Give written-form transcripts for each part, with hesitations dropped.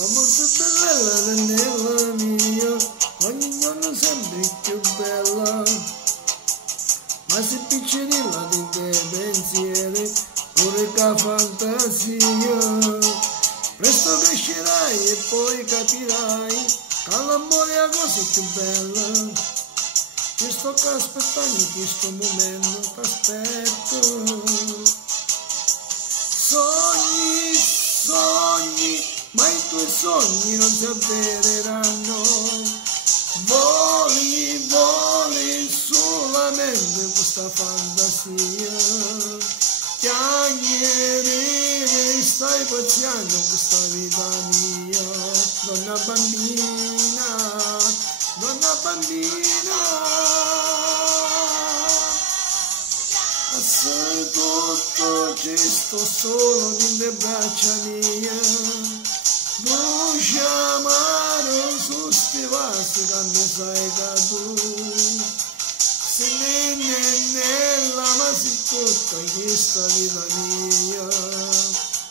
molto bella nella mia, ogni giorno sempre più bella, ma se piccerilla di te pensieri, pure che fantasia, presto crescerai e poi capirai che l'amore è la cosa più bella. Io sto aspettando questo momento, t'aspetto. Sogni, sogni, ma i tuoi sogni non si avvereranno. Voli, voli solamente questa fantasia. Chiacchierere, stai pazziando questa vita mia. Donna bambina, donna bambina. Se tutto ci sto solo nelle braccia mie, voce amaro su sti vasi che mi sai caduto, se nella ma si tutta questa vita mia,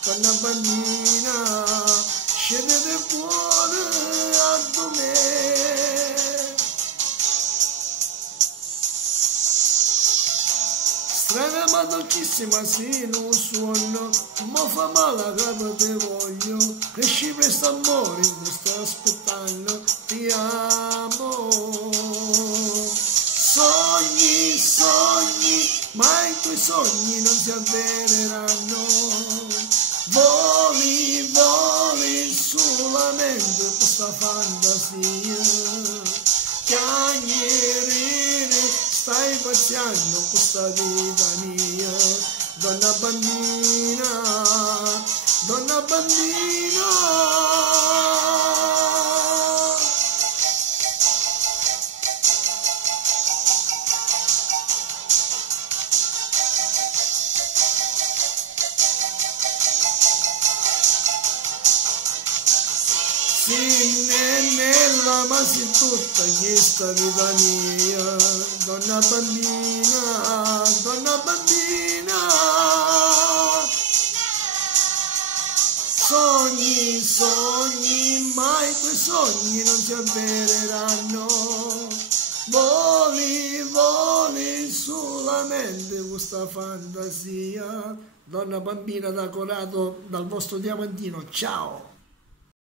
con una bambina scendete fuori a me. Strana ma dolcissima, sì, non suono, ma fa male che te voglio, cresci presto amore, ti sto aspettando, ti amo. Sogni, sogni, ma i tuoi sogni non si avvereranno, voli, voli solamente questa fantasia, chiacchierere, stai pazziando questa vita mia, donna bambina, donna bambina. Sì, nella ma si tutta questa vita mia, donna bambina, donna bambina. Sogni, sogni, ma i tuoi sogni non si avvereranno. Voli, voli solamente questa fantasia. Donna bambina da Corrado, dal vostro Diamantino, ciao!